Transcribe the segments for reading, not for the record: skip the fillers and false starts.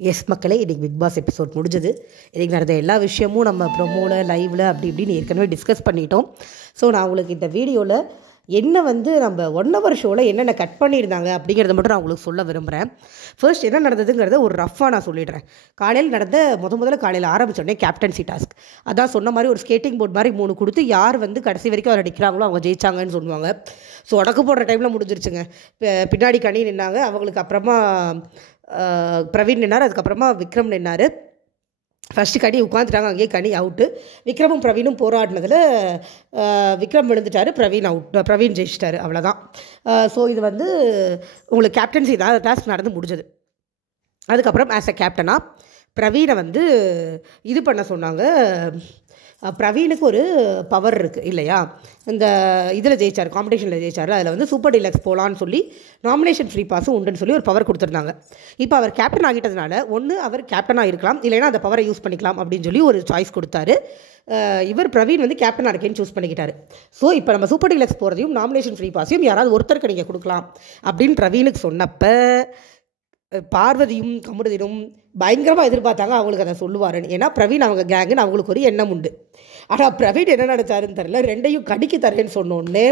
S மக்களே, இன்றைக்கி big pass episode முடிஞ்சது. இன்றைக்கி நடந்த எல்லா விஷயமும் நம்ம ப்ரொமோவில் லைவில் அப்படி இப்படின்னு ஏற்கனவே டிஸ்கஸ் பண்ணிட்டோம். ஸோ நான் உங்களுக்கு இந்த வீடியோவில் என்ன நம்ம 1 hour ஷோவில் என்னென்ன கட் பண்ணியிருந்தாங்க அப்படிங்கிறத மட்டும் நான் உங்களுக்கு சொல்ல விரும்புகிறேன். ஃபர்ஸ்ட் என்ன நடந்ததுங்கிறத ஒரு ரஃபாக நான் சொல்லிடுறேன். காலையில் நடந்த முதல்ல காலையில் ஆரம்பித்தோடனே கேப்டன்சி டாஸ்க், அதான் சொன்ன மாதிரி ஒரு ஸ்கேட்டிங் போர்ட் மாதிரி 3 கொடுத்து யார் கடைசி வரைக்கும் அவர் அடிக்கிறாங்களோ அவங்க ஜெயிச்சாங்கன்னு சொல்லுவாங்க. ஸோ உடக்கு போடுற டைமில் முடிஞ்சிருச்சுங்க. பின்னாடி கனி நின்னாங்க, அவங்களுக்கு அப்புறமா பிரவீன் நின்னார், அதுக்கப்புறமா விக்ரம் நின்னார். ஃபஸ்ட்டு கனி உட்காந்துட்டாங்க, அங்கேயே கனி அவுட்டு. விக்ரமும் பிரவீனும் போராடினதில் விக்ரம் விழுந்துட்டார், பிரவீன் ஜெயிச்சிட்டாரு, அவ்வளோதான். ஸோ இது உங்களுக்கு கேப்டன்சி தான் டாஸ்க் நடந்து முடிஞ்சது. அதுக்கப்புறம் ஆஸ் அ கேப்டனாக பிரவீனை இது பண்ண சொன்னாங்க. பிரவீனுக்கு ஒரு பவர் இருக்குது இல்லையா, இந்த இதில் ஜெயிச்சார், காம்படிஷனில் ஜெயிச்சார். அதில் சூப்பர் டீலக்ஸ் போகலான்னு சொல்லி நாமினேஷன் ஃப்ரீ பாஸும் உண்டுன்னு சொல்லி ஒரு பவர் கொடுத்துருந்தாங்க. இப்போ அவர் கேப்டன் ஆகிட்டதுனால ஒன்று அவர் கேப்டனாக இருக்கலாம், இல்லைன்னா அந்த பவரை யூஸ் பண்ணிக்கலாம் அப்படின்னு சொல்லி ஒரு சாய்ஸ் கொடுத்தாரு. இவர் பிரவீன் கேப்டனாக இருக்கேன்னு சூஸ் பண்ணிக்கிட்டாரு. ஸோ இப்போ நம்ம சூப்பர் டீலக்ஸ் போகிறதையும் நாமினேஷன் ஃப்ரீ பாஸையும் யாராவது ஒருத்தருக்கு நீங்கள் கொடுக்கலாம் அப்படின்னு பிரவீனுக்கு சொன்னப்போ பார்வதியும் கமுதினும் பயங்கரமாக எதிர்பார்த்தாங்க அவங்களுக்கு அதை சொல்லுவாருன்னு. ஏன்னா பிரவீன் அவங்க கேங்குன்னு அவங்களுக்கு ஒரு எண்ணம் உண்டு. ஆனால் பிரவீன் என்ன நினச்சாருன்னு தெரியல, 2ஐயும் கடிக்க தரேன்னு சொன்னோடனே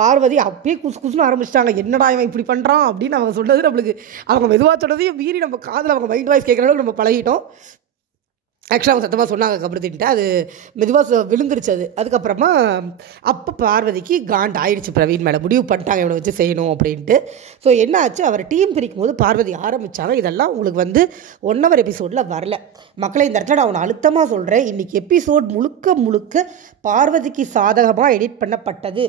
பார்வதி அப்பயே குசுன்னு ஆரம்பிச்சிட்டாங்க. என்னடா இவன் இப்படி பண்ணுறான் அப்படின்னு அவங்க சொன்னது நம்மளுக்கு, அவங்க மெதுவாக சொன்னதையும் மீறி நம்ம காதில் அவங்க மைண்ட் வாய்ஸ் கேட்குற அளவுக்கு நம்ம பழகிட்டோம். ஆக்சுவலாக அவங்க சத்தமாக சொன்னாங்க கபருத்தின்ட்டு, அது மெதுவாக விழுந்துருச்சு. அதுக்கப்புறமா அப்போ பார்வதிக்கு காண்ட் ஆயிடுச்சு, பிரவீன் மேலே முடிவு பண்ணிட்டாங்க இவனை வச்சு செய்யணும் அப்படின்ட்டு. ஸோ என்ன ஆச்சு, அவர் டீம் பிரிக்கும் போது பார்வதி ஆரம்பித்தாங்க. இதெல்லாம் உங்களுக்கு 1 hour எபிசோடில் வரல. மக்களை இந்த இடத்துல நான் அவனை அழுத்தமாக சொல்கிறேன், இன்றைக்கி எபிசோட் முழுக்க பார்வதிக்கு சாதகமாக எடிட் பண்ணப்பட்டது.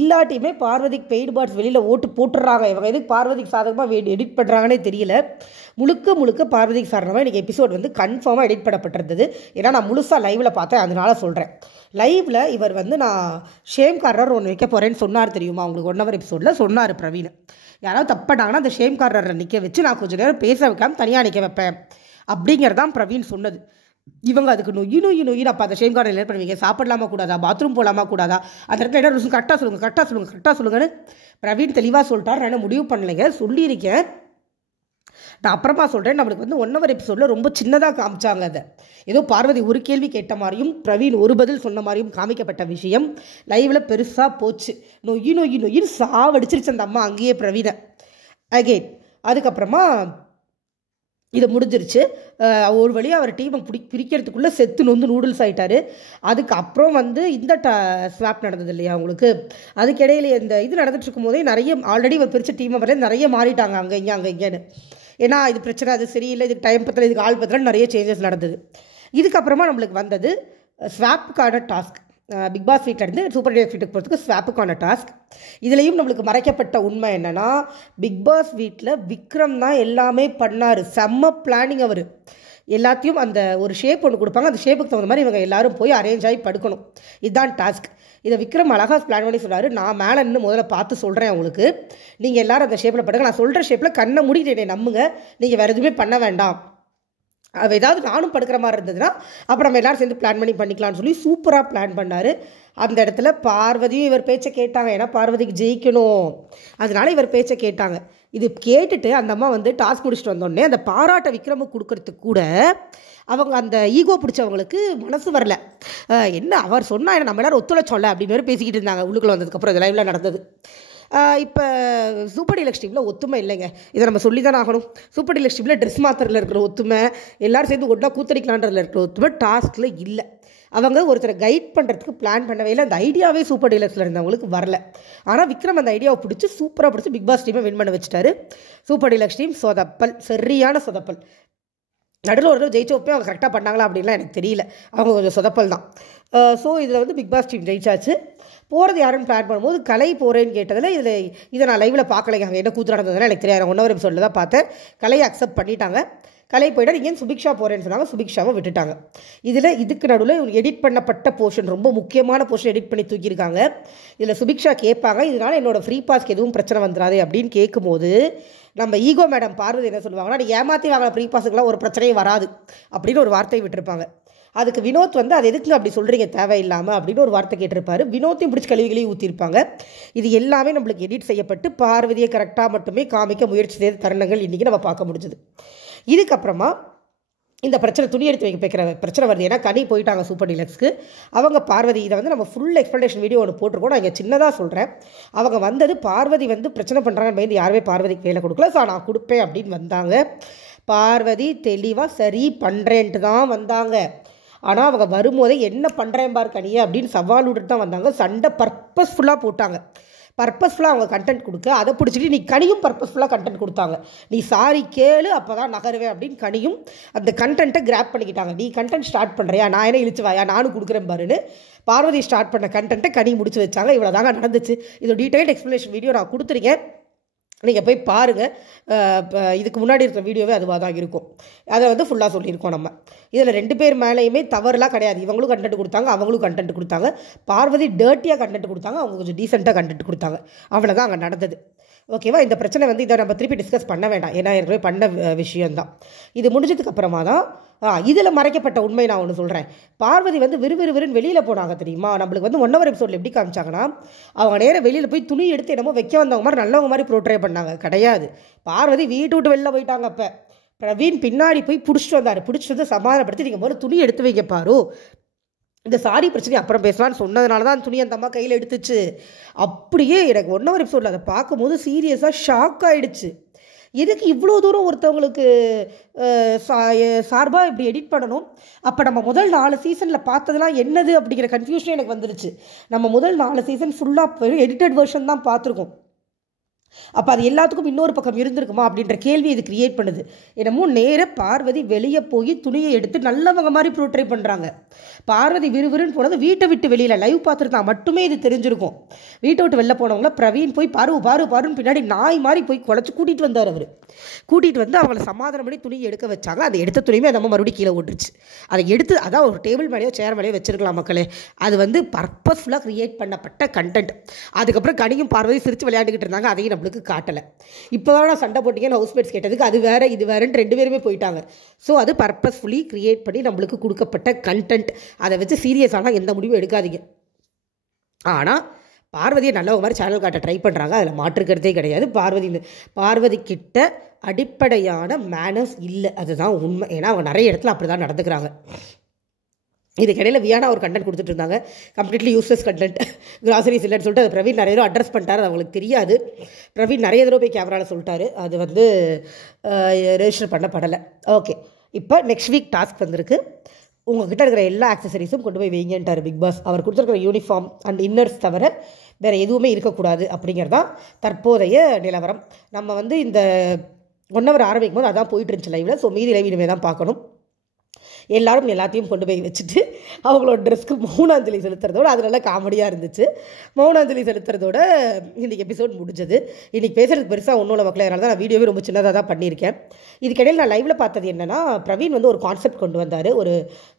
இல்லாட்டியுமே பார்வதிக்கு பெய்டு பார்ட்ஸ் வெளியில் ஓட்டு போட்டுடுறாங்க. இவங்க எதுக்கு பார்வதிக்கு சாதகமாக எடிட் பண்ணுறாங்கன்னே தெரியல. முழுக்க பார்வதிக்கு சாதகமாக இன்றைக்கி எபிசோட் கன்ஃபார்மாக எடிட் பண்ணப்பட்டிருந்தது. ஏன்னா நான் முழுசாக லைவில் பார்த்தேன், அதனால சொல்கிறேன். லைவில் இவர் நான் ஷேம்காரர் ஒன்று வைக்க போகிறேன்னு சொன்னார் தெரியுமா உங்களுக்கு, 1 hour எபிசோடில் சொன்னார் பிரவீன். யாராவது தப்பாட்டாங்கன்னா அந்த ஷேம்காரரை நிற்க வச்சு நான் கொஞ்சம் நேரம் பேச வைக்காமல் தனியாக நிற்க வைப்பேன் அப்படிங்கிறதான் பிரவீன் சொன்னது. இவங்க அதுக்கு நொய்யின்னு அப்போ அந்த ஷேம்காரர் என்ன பண்ணுவீங்க, சாப்பிடலாமா கூடாதா, பாத்ரூம் போகலாமா கூடாதா, அந்த இடத்துல என்ன கரெக்டாக சொல்லுங்கன்னு பிரவீன் தெளிவாக சொல்லிட்டார். நான் முடிவு பண்ணலைங்க, சொல்லியிருக்கேன். நான் அப்புறமா சொல்கிறேன். நம்மளுக்கு 1 hour எபிசோடில் ரொம்ப சின்னதாக காமிச்சாங்க. அதை ஏதோ பார்வதி ஒரு கேள்வி கேட்ட மாதிரியும் பிரவீன் ஒரு பதில் சொன்ன மாதிரியும் காமிக்கப்பட்ட விஷயம் லைவில் பெருசாக போச்சு. நொய்யின்னு சாவடிச்சிருச்சு அந்த அம்மா அங்கேயே பிரவீனை அகெயின். அதுக்கப்புறமா இது முடிஞ்சிருச்சு. ஒரு வழியாக அவர் டீமை பிரிக்கிறதுக்குள்ளே செத்து நூடுல்ஸ் ஆகிட்டார். அதுக்கப்புறம் இந்த ஸ்வாப் நடந்தது இல்லையா உங்களுக்கு, அதுக்கிடையில இந்த இது நடந்துட்டு இருக்கும் போதே நிறைய ஆல்ரெடி ஒரு பிரித்த டீமை வர நிறைய மாறிட்டாங்க அங்கே இங்கேன்னு. ஏன்னா இது பிரச்சனை, அது சரியில்லை, இதுக்கு டைம் பத்தல, இதுக்கு ஆள் பத்தல, நிறைய சேஞ்சஸ் நடந்தது. இதுக்கப்புறமா நம்மளுக்கு ஸ்வாப்புக்கான டாஸ்க், பிக் பாஸ் வீட்டிலேருந்து சூப்பர் டீலக்ஸ் வீட்டுக்கு போகிறதுக்கு ஸ்வாப்புக்கான டாஸ்க். இதுலேயும் நம்மளுக்கு மறைக்கப்பட்ட உண்மை என்னென்னா, பிக் பாஸ் வீட்டில் விக்ரம் தான் எல்லாமே பண்ணார். செம்ம பிளானிங். அவர் எல்லாத்தையும் அந்த ஒரு ஷேப் ஒன்று கொடுப்பாங்க, அந்த ஷேப்புக்கு தகுந்த மாதிரி இவங்க எல்லாரும் போய் அரேஞ்ச் ஆகி படுக்கணும். இதுதான் டாஸ்க். இதை விக்ரம் அழகாக பிளான் பண்ணி சொல்கிறாரு. நான் மேலே நின்று முதல்ல பார்த்து சொல்கிறேன் உங்களுக்கு, நீங்கள் எல்லோரும் அந்த ஷேப்பில் படுங்க, நான் சொல்கிற ஷேப்பில் கண்ணை மூடிட்டு என்னை நம்புங்க, நீங்கள் வேறு எதுவுமே பண்ண வேண்டாம். அது ஏதாவது நானும் படுக்கிற மாதிரி இருந்ததுன்னா அப்புறம் நம்ம எல்லோரும் சேர்ந்து பிளான் பண்ணிக்கலாம்னு சொல்லி சூப்பராக பிளான் பண்ணார். அந்த இடத்துல பார்வதியும் இவர் பேச்சை கேட்டாங்க. ஏன்னா பார்வதிக்கு ஜெயிக்கணும், அதனால இவர் பேச்சை கேட்டாங்க. இது கேட்டுட்டு அந்த அம்மா டாஸ்க் முடிச்சுட்டு வந்தோடனே அந்த பாராட்ட விக்ரமுக்கு கொடுக்கறதுக்கு கூட அவங்க அந்த ஈகோ பிடிச்சவங்களுக்கு மனசு வரல. என்ன அவர் சொன்னால் என்ன நம்ம எல்லோரும் ஒத்துழைச்சோம்ல அப்படின்னு வேறு பேசிக்கிட்டு இருந்தாங்க உள்ளுக்குள்ளே வந்ததுக்கப்புறம். இது லைவில் நடந்தது. இப்போ சூப்பர் டீலக்ஸ் டீமில் ஒத்துமை இல்லைங்க, இதை நம்ம சொல்லி தானே ஆகணும். சூப்பர் டீலக்ஸ் டீமில் ட்ரெஸ் மாத்திரத்தில் இருக்கிற ஒத்துமை, எல்லோரும் சேர்ந்து ஒன்றா கூத்தடிக்கலான்றதில் இருக்கிற ஒத்துமை டாஸ்கில் இல்லை. அவங்க ஒருத்தரை கைட் பண்ணுறதுக்கு பிளான் பண்ணவே இல்லை. அந்த ஐடியாவே சூப்பர் டீலக்ஸில் இருந்தவங்களுக்கு வரல. ஆனால் விக்ரம் அந்த ஐடியாவை சூப்பராக பிடிச்சி பிக் பாஸ் டீமை வின் பண்ண வச்சுட்டாரு. சூப்பர் டீலக்ஸ் டீம் சொதப்பல், சரியான சொதப்பல். நடுவில் ஒரு ஜெயிச்ச வைப்பே அவங்க கரெக்டாக பண்ணாங்களா அப்படின்லாம் எனக்கு தெரியல, அவங்க கொஞ்சம் சொதப்பல் தான். ஸோ இதில் பிக் பாஸ் டீம் ஜெயிச்சாச்சு. போகிறது யாருன்னு பிளான் பண்ணும்போது கலை போகிறேன்னு கேட்டதில் இதை நான் லைவில் பார்க்கலைங்க, அங்கே என்ன கூத்து நடந்ததுன்னா எனக்கு தெரியாது. 1 hour எபிசோடில் தான் பார்த்தேன். கலையை அக்செப்ட் பண்ணிட்டாங்க. கலை போய்ட்டால் இங்கேயும் சுபிக்ஷா போகிறேன்னு சொன்னாங்க, சுபிக்ஷாவை விட்டுட்டாங்க. இதுக்கு நடுவில் எடிட் பண்ணப்பட்ட போர்ஷன், ரொம்ப முக்கியமான போர்ஷன் எடிட் பண்ணி தூக்கியிருக்காங்க. இதில் சுபிக்ஷா கேட்பாங்க, இதனால் என்னோடய ஃப்ரீ பாஸ்க்கு எதுவும் பிரச்சனை வந்துடாது அப்படின்னு கேட்கும்போது நம்ம ஈகோ மேடம் பார்வதி என்ன சொல்லுவாங்கன்னா, நீ ஏமாற்றி வாங்கின ஃப்ரீ பாஸுக்கெலாம் ஒரு பிரச்சனையும் வராது அப்படின்னு ஒரு வார்த்தையை விட்டுருப்பாங்க. அதுக்கு வினோத் அது எதுக்குங்க அப்படி சொல்கிறீங்க தேவையில்லாமல் அப்படின்னு ஒரு வார்த்தை கேட்டிருப்பாரு. வினோத்தையும் பிடிச்சி கழுவி ஊற்றிருப்பாங்க. இது எல்லாமே நம்மளுக்கு எடிட் செய்யப்பட்டு பார்வதியை கரெக்டாக மட்டுமே காமிக்க முயற்சி செய்த தருணங்கள் இன்றைக்கி நம்ம பார்க்க முடிஞ்சுது. இதுக்கப்புறமா இந்த பிரச்சனை துணி எடுத்து வைக்கிற பிரச்சனை வருது. ஏன்னா கனி போயிட்டாங்க சூப்பர் டீலக்ஸ்க்கு. அவங்க பார்வதி இதை வந்து நம்ம ஃபுல் எக்ஸ்ப்ளனேஷன் வீடியோ ஒன்று போட்டிருக்கோம். நான் இங்கே சின்னதாக சொல்கிறேன். அவங்க வந்தது பார்வதி வந்து பிரச்சனை பண்ணுறாங்கன்னு பயந்து யாருமே பார்வதிக்கு வேலை கொடுக்கல. ஸோ நான் கொடுப்பேன் அப்படின்னு வந்தாங்க. பார்வதி தெளிவாக சரி பண்ணுறேன்ட்டு தான் வந்தாங்க. ஆனால் அவங்க வரும்போதே என்ன பண்ணுறேன் பார் கனியை அப்படின்னு சவால் விட்டுட்டு தான் வந்தாங்க. சண்டை பர்பஸ்ஃபுல்லாக போட்டாங்க. பர்பஸ்ஃபுல்லாக அவங்க கண்டென்ட் கொடுக்க அதை பிடிச்சிட்டு நீ கனியும் பர்பஸ்ஃபுல்லாக கண்டென்ட் கொடுத்தாங்க. நீ சாரி கேளு அப்போ தான் நகருவேன் அப்படின்னு கனியும் அந்த கண்டென்ட்டை கிராப் பண்ணிக்கிட்டாங்க. நீ கண்டென்ட் ஸ்டார்ட் பண்ணுறியா, நான் என்ன இழுச்சு வாயா, நானும் கொடுக்குறேன் பாருன்னு பார்வதி ஸ்டார்ட் பண்ண கண்டென்ட்டை கனி முடிச்சு வச்சாங்க. இவ்வளோ தாங்க நடந்துச்சு. இது டீட்டெயில்டு எக்ஸ்ப்ளனேஷன் வீடியோ நான் கொடுத்துருக்கேன். நீங்கள் போய் பாருங்கள். இதுக்கு முன்னாடி இருக்கிற வீடியோவே அதுவாக தான் இருக்கும். அதை வந்து ஃபுல்லாக சொல்லியிருக்கோம் நம்ம. இதில் 2 பேர் மேலேயுமே தவறுலாம் கிடையாது. இவங்களும் கண்டென்ட் கொடுத்தாங்க, அவங்களும் கண்டென்ட் கொடுத்தாங்க. பார்வதி டர்ட்டியாக கண்டென்ட் கொடுத்தாங்க, அவங்க கொஞ்சம் டீசெண்டாக கண்டென்ட் கொடுத்தாங்க. அவ்வளோதான் அங்கே நடந்தது. ஓகேவா? இந்த பிரச்சனை வந்து இதை நம்ம திருப்பி டிஸ்கஸ் பண்ண வேண்டாம். ஏன்னா ஏற்கனவே பண்ண விஷயம்தான். இது முடிஞ்சதுக்கு அப்புறமா தான் இதில் மறைக்கப்பட்ட உண்மை நான் ஒன்று சொல்கிறேன். பார்வதி வந்து விறுவிறுன்னு வெளியில் போனாங்க தெரியுமா? நம்மளுக்கு வந்து 1 hour எபிசோடில் எப்படி காமிச்சாங்கன்னா, அவங்க நேரம் வெளியில் போய் துணி எடுத்து என்னமோ வைக்க வந்தவங்க மாதிரி நல்லவங்க மாதிரி ப்ரோட்ரே பண்ணாங்க. கிடையாது. பார்வதி வீட்டு விட்டு வெளில போயிட்டாங்க. அப்போ பிரவீன் பின்னாடி போய் பிடிச்சிட்டு வந்தார். பிடிச்சிட்டு வந்து சமாதானப்படுத்தி நீங்கள் போல துணி எடுத்து வைக்க பாரு, இந்த சாரி பிரச்சனை அப்புறம் பேசலான்னு சொன்னதுனால தான் துணி அந்த அம்மா கையில் எடுத்துச்சு. அப்படியே எனக்கு 1 hour எபிசோடில் அதை பார்க்கும்போது சீரியஸாக ஷாக் ஆகிடுச்சு. எதுக்கு இவ்வளோ தூரம் ஒருத்தவங்களுக்கு சார்பாக இப்படி எடிட் பண்ணணும்? அப்போ நம்ம முதல் 4 சீசனில் பார்த்ததெல்லாம் என்னது அப்படிங்கிற கன்ஃபியூஷன் எனக்கு வந்துருச்சு. நம்ம முதல் 4 சீசன் ஃபுல்லாக எடிட்டட் வெர்ஷன் தான் பார்த்துருக்கோம். அப்போ அது எல்லாத்துக்கும் இன்னொரு பக்கம் இருந்திருக்குமா அப்படின்ற கேள்வி இது கிரியேட் பண்ணுது. என்னமோ நேராக பார்வதி வெளியே போய் துணியை எடுத்து நல்லவங்க மாதிரி ப்ரோட்ரை பண்ணுறாங்க. பார்வதி விறுவிறுன்னு போனது வீட்டை விட்டு வெளியில் லைவ் பார்த்துருந்தா மட்டுமே இது தெரிஞ்சிருக்கும். வீட்டை விட்டு வெளில போனவங்கள பிரவீன் போய் பாருன்னு பின்னாடி நாய் மாதிரி போய் குழச்சி கூட்டிகிட்டு வந்தார். அவர் கூட்டிகிட்டு வந்து அவங்கள சமாதானம் பண்ணி துணியை எடுக்க வச்சாங்க. அதை எடுத்த துணியுமே அந்த மறுபடியும் கீழே ஓட்டுருச்சு. அதை எடுத்து அதான் ஒரு டேபிள் மேலேயோ சேர் மேலேயோ வச்சிருக்கலாம் மக்களே. அது வந்து பர்பஸ்ஃபுல்லாக க்ரியேட் பண்ணப்பட்ட கண்டென்ட். அதுக்கப்புறம் கனியும் பார்வதி சிரித்து விளையாண்டுக்கிட்டு இருந்தாங்க. அதையும் நம்மளுக்கு காட்டலை. இப்போ தான் நான் சண்டை போட்டிங்கன்னு ஹவுஸ்மேட்ஸ் கேட்டதுக்கு அது வேறு இது வேறுன்னு 2 பேருமே போயிட்டாங்க. ஸோ அது பர்பஸ்ஃபுல்லி க்ரியேட் பண்ணி நம்மளுக்கு கொடுக்கப்பட்ட கண்டென்ட். அதை வச்சு சீரியஸான எந்த முடிவும் எடுக்காதீங்க. ஆனால் பார்வதியை நல்லவங்க மாதிரி சேனல் காட்ட ட்ரை பண்ணுறாங்க. அதில் மாற்றுக்கிறதே கிடையாது. பார்வதி கிட்ட அடிப்படையான மேனர்ஸ் இல்லை, அதுதான் உண்மை. ஏன்னா அவங்க நிறைய இடத்துல அப்படி தான் நடந்துக்கிறாங்க. இதுக்கிடையில் வியானா ஒரு கண்டென்ட் கொடுத்துட்டு இருந்தாங்க, கம்ப்ளீட்லி யூஸ்லெஸ் கண்டென்ட், கிராசரிஸ் இல்லைன்னு சொல்லிட்டு அது பிரவீன் நிறைய தடவை அட்ரஸ் பண்ணிட்டார். அது அவங்களுக்கு தெரியாது. பிரவீன் நிறைய தடவை போய் கேமராவில் சொல்லிட்டாரு. அது வந்து ரெஜிஸ்டர் பண்ணப்படலை. ஓகே, இப்போ நெக்ஸ்ட் வீக் டாஸ்க் வந்திருக்கு. உங்ககிட்ட இருக்கிற எல்லா ஆக்சசரிஸும் கொண்டு போய் வைங்கன்ட்டார் பிக் பாஸ். அவர் கொடுத்துருக்கிற யூனிஃபார்ம் அண்ட் இன்னர்ஸ் தவிர வேறு எதுவுமே இருக்கக்கூடாது அப்படிங்கிறதான் தற்போதைய நிலவரம். நம்ம வந்து இந்த 1 hour ஆரம்பிக்கும் போது அதான் போயிட்டு இருந்துச்சு லைவில். ஸோ மீதி லைவ் இனிமேல் தான் பார்க்கணும். எல்லாரும் எல்லாத்தையும் கொண்டு போய் வச்சுட்டு அவங்களோட ட்ரெஸ்க்கு மௌனாஞ்சலி செலுத்துறதோட அது நல்லா காமெடியாக இருந்துச்சு. மௌனாஞ்சலி செலுத்துறதோட இன்றைக்கி எபிசோட் முடிஞ்சது. இன்றைக்கி பேசுகிறதுக்கு பெருசாக ஒன்றும் இல்லை மக்களே. அதனால தான் நான் வீடியோவே ரொம்ப சின்னதாக தான் பண்ணியிருக்கேன். இதுக்கிடையில் நான் லைவில் பார்த்தது என்னென்னா, பிரவீன் வந்து ஒரு கான்செப்ட் கொண்டு வந்தார். ஒரு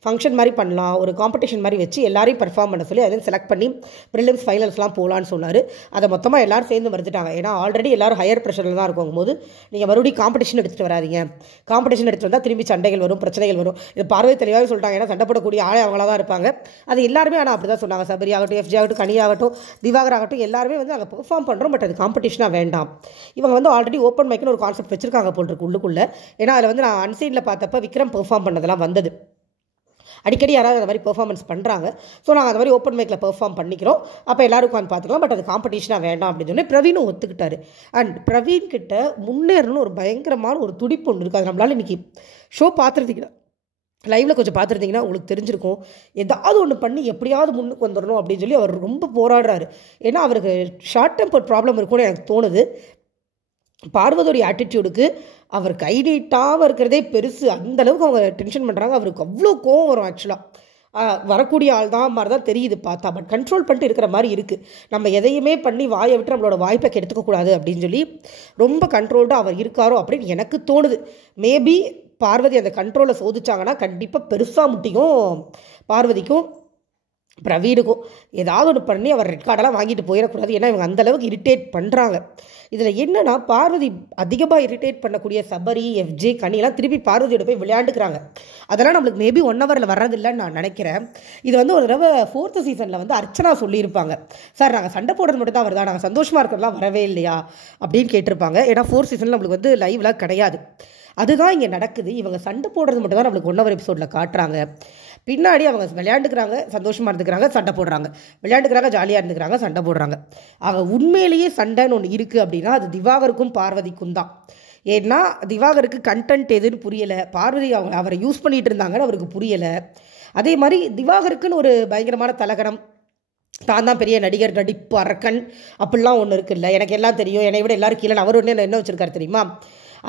ஃபங்க்ஷன் மாதிரி பண்ணலாம், ஒரு காம்படிஷன் மாதிரி வச்சு எல்லாரையும் பர்ஃபார்ம் பண்ண சொல்லி அதையும் செலக்ட் பண்ணி ப்ரிலிம்ஸ் ஃபைனல்ஸ்லாம் போகலான்னு சொன்னார். அதை மொத்தமாக எல்லோரும் சேர்ந்து மறுத்துட்டாங்க. ஏன்னா ஆல்ரெடி எல்லோரும் ஹையர் ப்ரெஷரில் தான் இருக்கும்போது நீங்கள் மறுபடியும் காம்படிஷன் எடுத்துகிட்டு வராதிங்க. காம்படிஷன் எடுத்துகிட்டு வந்தால் திரும்பி சண்டைகள் வரும், பிரச்சனைகள் வரும். இது பார்வை தெளிவாக சொல்லிட்டாங்க. ஏன்னா சண்டை போடக்கூடிய ஆளே அவங்களா தான் இருப்பாங்க. அது எல்லாருமே ஆனால் அப்படி தான் சொன்னாங்க. சபரி ஆகட்டும், எஃப்ஜி ஆகட்டும், கனி ஆகட்டும், திவாகர் ஆகட்டும், எல்லாருமே வந்து அங்கே பெர்ஃபார்ம் பண்ணுறோம். பட் அது காம்படிஷனாக வேண்டாம். இவங்க வந்து ஆல்ரெடி ஓப்பன் மைக்குன்னு ஒரு கான்செப்ட் வச்சுருக்காங்க போல் இருக்கு உள்ளுக்குள்ளே. ஏன்னா அதில் வந்து நான் அன்சீனில் பார்த்தப்ப விக்ரம் பெர்ஃபார்ம் பண்ணதெல்லாம் வந்தது. அடிக்கடி யாராவது அந்த மாதிரி பெர்ஃபார்மன்ஸ் பண்ணுறாங்க. ஸோ நாங்கள் அந்த மாதிரி ஓப்பன் மைக்கில் பெர்ஃபார்ம் பண்ணிக்கிறோம். அப்போ எல்லோரும் உட்காந்து பார்த்துக்கலாம். பட் அது காம்படிஷனாக வேண்டாம் அப்படின்னு சொல்லி பிரவீனும் ஒத்துக்கிட்டாரு. அண்ட் பிரவீன் கிட்ட முன்னேறணும்னு ஒரு பயங்கரமான ஒரு துடிப்பு ஒன்று இருக்குது. அது நம்மளால் இன்றைக்கி ஷோ பார்த்துருந்தீங்கன்னா, லைவில் கொஞ்சம் பார்த்துருந்தீங்கன்னா உங்களுக்கு தெரிஞ்சிருக்கும். ஏதாவது ஒன்று பண்ணி எப்படியாவது முன்னுக்கு வந்துடணும் அப்படின்னு சொல்லி அவர் ரொம்ப போராடுறாரு. ஏன்னா அவருக்கு ஷார்ட் டெம்பர் ப்ராப்ளம் இருக்கும்னு எனக்கு தோணுது. பார்வதியோடைய ஆட்டிடியூடுக்கு அவர் கை நீட்டாமல் இருக்கிறதே பெருசு. அந்தளவுக்கு அவங்க டென்ஷன் பண்ணுறாங்க. அவருக்கு அவ்வளோ கோவம் வரும். ஆக்சுவலாக வரக்கூடிய ஆள் தான் மாதிரி தான் தெரியுது பார்த்தா. பட் கண்ட்ரோல் பண்ணிட்டு இருக்கிற மாதிரி இருக்குது. நம்ம எதையுமே பண்ணி வாயை விட்டு நம்மளோட வாய்ப்பை கெடுத்துக்கக்கூடாது அப்படின்னு சொல்லி ரொம்ப கண்ட்ரோல்டாக அவர் இருக்காரோ அப்படின்னு எனக்கு தோணுது. மேபி பார்வதி அந்த கண்ட்ரோலை சோதிச்சாங்கன்னா கண்டிப்பாக பெருசாக முட்டிக்கும் பார்வதிக்கும் பிரவீனுக்கும். ஏதாவது ஒன்று பண்ணி அவர் ரெட் கார்டெல்லாம் வாங்கிட்டு போயிடக்கூடாது. ஏன்னா இவங்க அந்தளவுக்கு இரிட்டேட் பண்ணுறாங்க. இதில் என்னென்னா, பார்வதி அதிகமாக இரிட்டேட் பண்ணக்கூடிய சபரி, எஃப்ஜே, கனியெல்லாம் திருப்பி பார்வதியோட போய் விளையாண்டுக்கிறாங்க. அதெல்லாம் நம்மளுக்கு மேபி 1 hourல வர்றதில்லைன்னு நான் நினைக்கிறேன். இது வந்து ஒரு தடவை 4th சீசனில் வந்து அர்ச்சனா சொல்லியிருப்பாங்க. சார் நாங்கள் சண்டை போடுறது மட்டும் தான் வருதா, நாங்கள் சந்தோஷமாக இருக்கிறதுலாம் வரவே இல்லையா அப்படின்னு கேட்டிருப்பாங்க. ஏன்னா 4th சீசனில் நம்மளுக்கு வந்து லைவ்லாம் கிடையாது. அதுதான் இங்கே நடக்குது. இவங்க சண்டை போடுறது மட்டும் தான் நம்மளுக்கு 1 hour எபிசோடில் காட்டுறாங்க. பின்னாடி அவங்க விளையாண்டுக்கிறாங்க, சந்தோஷமாக இருந்துக்கிறாங்க, சண்டை போடுறாங்க, விளையாண்டுக்கிறாங்க, ஜாலியாக இருந்துக்கிறாங்க, சண்டை போடுறாங்க. ஆக உண்மையிலேயே சண்டைன்னு ஒன்று இருக்குது அப்படின்னா அது திவாகருக்கும் பார்வதிக்கும் தான். ஏன்னா திவாகருக்கு கண்டென்ட் எதுன்னு புரியலை, பார்வதி அவரை யூஸ் பண்ணிகிட்டு இருந்தாங்கன்னு அவருக்கு புரியலை. அதே மாதிரி திவாகருக்குன்னு ஒரு பயங்கரமான தலகணம், தான் தான் பெரிய நடிகர், நடிப்பு அரக்கன் அப்படிலாம் ஒன்று இருக்குல்ல, எனக்கு எல்லாம் தெரியும், என்னை விட எல்லாரும் கீழே, அவர் ஒன்று என்ன வச்சுருக்காரு தெரியுமா,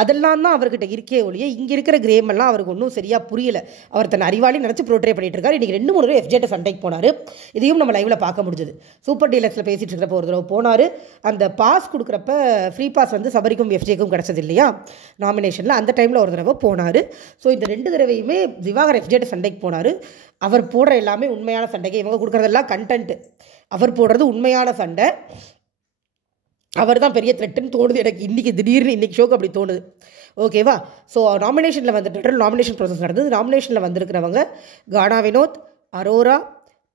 அதெல்லாம் தான் அவர்கிட்ட இருக்கே ஒழிய இங்கே இருக்கிற கிரேமெல்லாம் அவருக்கு ஒன்றும் சரியாக புரியலை. அவர் தன் அறிவாளி நினச்சி ப்ரோட்ரே பண்ணிட்டு இருக்காரு. இன்றைக்கி 2-3 தடவை FJ சண்டைக்கு போனார். இதையும் நம்ம லைவில் பார்க்க முடிஞ்சது. சூப்பர் டீலக்ஸில் பேசிகிட்டு இருக்கிறப்ப ஒரு தடவை போனார். அந்த பாஸ் கொடுக்குறப்ப ஃப்ரீ பாஸ் வந்து சபரிக்கும் FJக்கும் கிடச்சது இல்லையா நாமினேஷனில், அந்த டைமில் ஒரு தடவை போனார். ஸோ இந்த 2 தடவையுமே திவாகர் FJ சண்டைக்கு போனார். அவர் போடுற எல்லாமே உண்மையான சண்டைக்கு, இவங்க கொடுக்குறதெல்லாம் கண்டென்ட்டு, அவர் போடுறது உண்மையான சண்டை. அவர் தான் பெரிய த்ரெட்டுன்னு தோணுது எனக்கு இன்றைக்கி, திடீர்னு இன்றைக்கி ஷோக்கு அப்படி தோணுது. ஓகேவா? ஸோ நாமினேஷனில் வந்துட்டு நாமினேஷன் ப்ராசஸ் நடந்தது. நாமினேஷனில் வந்திருக்கிறவங்க கானா வினோத், அரோரா,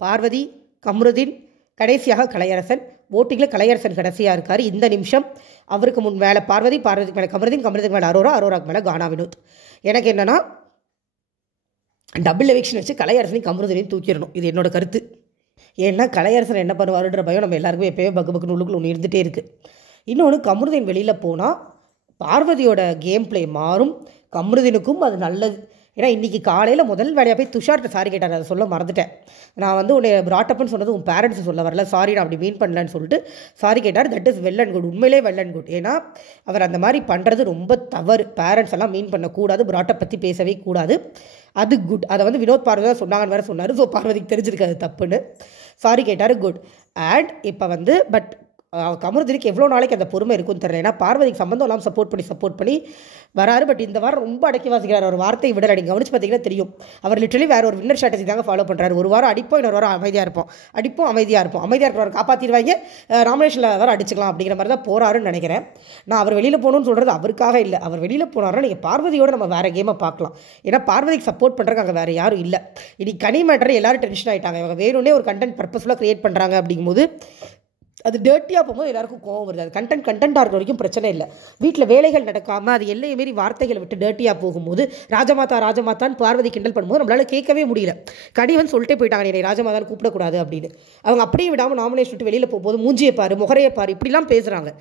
பார்வதி, கம்ருதீன், கடைசியாக கலையரசன். ஓட்டிங்கில் கலையரசன் கடைசியாக இருக்கார் இந்த நிமிஷம். அவருக்கு முன் மேலே பார்வதிக்கு மேலே கம்ருதீன், கம்ருதீன் மேலே அரோராவுக்கு மேலே கானா வினோத். எனக்கு என்னென்னா டபுள் எவிக்ஷன் வச்சு கலையரசனையும் கம்ருதீனையும் தூக்கிடணும், இது என்னோட கருத்து. ஏன்னா கலையரசன் என்ன பண்ணுவாருன்ற பயம் நம்ம எல்லாருக்குமே எப்போயோ பக்கு உள்ளுக்குள்ள ஒன்று இருந்துகிட்டே இருக்குது. இன்னொன்று, கம்ருதீன் வெளியில் போனால் பார்வதியோட கேம் பிளே மாறும், கம்ருதீனுக்கும் அது நல்லது. ஏன்னா இன்றைக்கி காலையில் முதல் வேலையாக போய் துஷார்கிட்ட சாரி கேட்டார். அதை சொல்ல மறந்துட்டேன். நான் வந்து உன்னை ப்ராட்டப்னு சொன்னது உன் பேரண்ட்ஸ் சொல்ல வரல, சாரி நான் அப்படி மீன் பண்ணலன்னு சொல்லிட்டு சாரி கேட்டார். That is well and good, உண்மையிலே வெல் அண்ட் குட். ஏன்னா அவர் அந்த மாதிரி பண்ணுறது ரொம்ப தவறு. பேரண்ட்ஸ் எல்லாம் மீன் பண்ணக்கூடாது, ப்ராட்டப் பற்றி பேசவே கூடாது, அது குட். அதை வந்து வினோத் பார்வதி தான் சொன்னாங்கன்னு வேறு சொன்னார். ஸோ பார்வதிக்கு தெரிஞ்சிருக்கு அது தப்புன்னு, சாரி கேட்டார், குட். அண்ட் இப்போ வந்து பட் கமருதீனுக்கு எவ்வளோ நாளைக்கு அந்த பொறுமை இருக்குன்னு தெரியல. ஏன்னா பார்வதிக்கு சம்மந்தம் எல்லாம் சப்போர்ட் பண்ணி வராரு. பட் இந்த வாரம் ரொம்ப அடக்கி வாசிக்கிறார். ஒரு வார்த்தை விடலை. நீங்கள் கவனிச்சு பார்த்தீங்கன்னா தெரியும், அவர் லிட்டரலி வேறு ஒரு வின்னர் ஸ்ட்ராட்டஜி தாங்க ஃபாலோ பண்ணுறாரு. ஒரு வாரம் அடிப்போம், இன்னொரு வாரம் அமைதியாக இருப்போம், அடிப்போம், அமைதியாக இருக்கிறவர் காப்பாற்றிடுவாங்க, நாமினேஷனில் வேறு அடிச்சுக்கலாம் அப்படிங்கிற மாதிரி தான் போகிறாருன்னு நினைக்கிறேன். நான் அவர் வெளியில் போகணுன்னு சொல்கிறது அவருக்காக இல்லை. அவர் வெளியில் போனார்னா நீங்கள் பார்வதியோடு நம்ம வேறு கேமை பார்க்கலாம். ஏன்னா பார்வதிக்கு சப்போர்ட் பண்ணுறதுக்கு அங்கே வேறு யாரும் இல்லை. இன்றைக்கி கனி மேட்டர் எல்லாரும் டென்ஷன் ஆகிட்டாங்க. இவங்க வேணும்னே ஒரு கண்டென்ட் பர்பஸ்ஃபுல்லாக க்ரியேட் பண்ணுறாங்க. அப்படிங்கும்போது அது டேர்ட்டியாக போகும்போது எல்லாருக்கும் கோவம் வருது. அது கண்டென்ட்டாக இருக்கிற வரைக்கும் பிரச்சனை இல்லை. வீட்டில் வேலைகள் நடக்காமல் அது எல்லையை மாரி வார்த்தைகளை விட்டு டேர்ட்டியாக போகும்போது ராஜமாதான்னு பார்வதி கிண்டல் பண்ணும்போது நம்மளால் கேட்கவே முடியல. கனிவன் சொல்லிட்டே போயிட்டாங்க, என்னை ராஜமாதான்னு கூப்பிடக்கூடாது அப்படின்னு. அவங்க அப்படியே விடாமல் நாமினேஷன் விட்டு வெளியில் போகும்போது மூஞ்சியை பாரு, முகரையை பாரு, இப்படிலாம் பேசுகிறாங்க.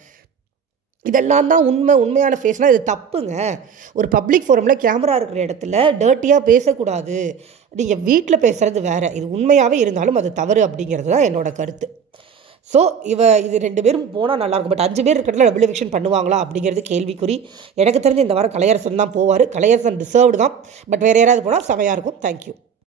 இதெல்லாம் தான் உண்மையான ஃபேஸ்னால் இது தப்புங்க. ஒரு பப்ளிக் ஃபோரமில் கேமரா இருக்கிற இடத்துல டேர்ட்டியாக பேசக்கூடாது. நீங்கள் வீட்டில் பேசுகிறது வேறு, இது உண்மையாகவே இருந்தாலும் அது தவறு அப்படிங்கிறது தான் என்னோட கருத்து. ஸோ இது 2 பேரும் போனால் நல்லாயிருக்கும். பட் 5 பேர் இருக்கிறதுல டபுள் எவிக்ஷன் பண்ணுவாங்களா அப்படிங்கிறது கேள்விக்குறி. எனக்கு தெரிஞ்சு இந்த வாரம் கலையரசன் தான் போவார். கலையரசன் டிசர்வ்டு தான். பட் வேறு யாராவது போனால் செமையாக இருக்கும். தேங்க்யூ.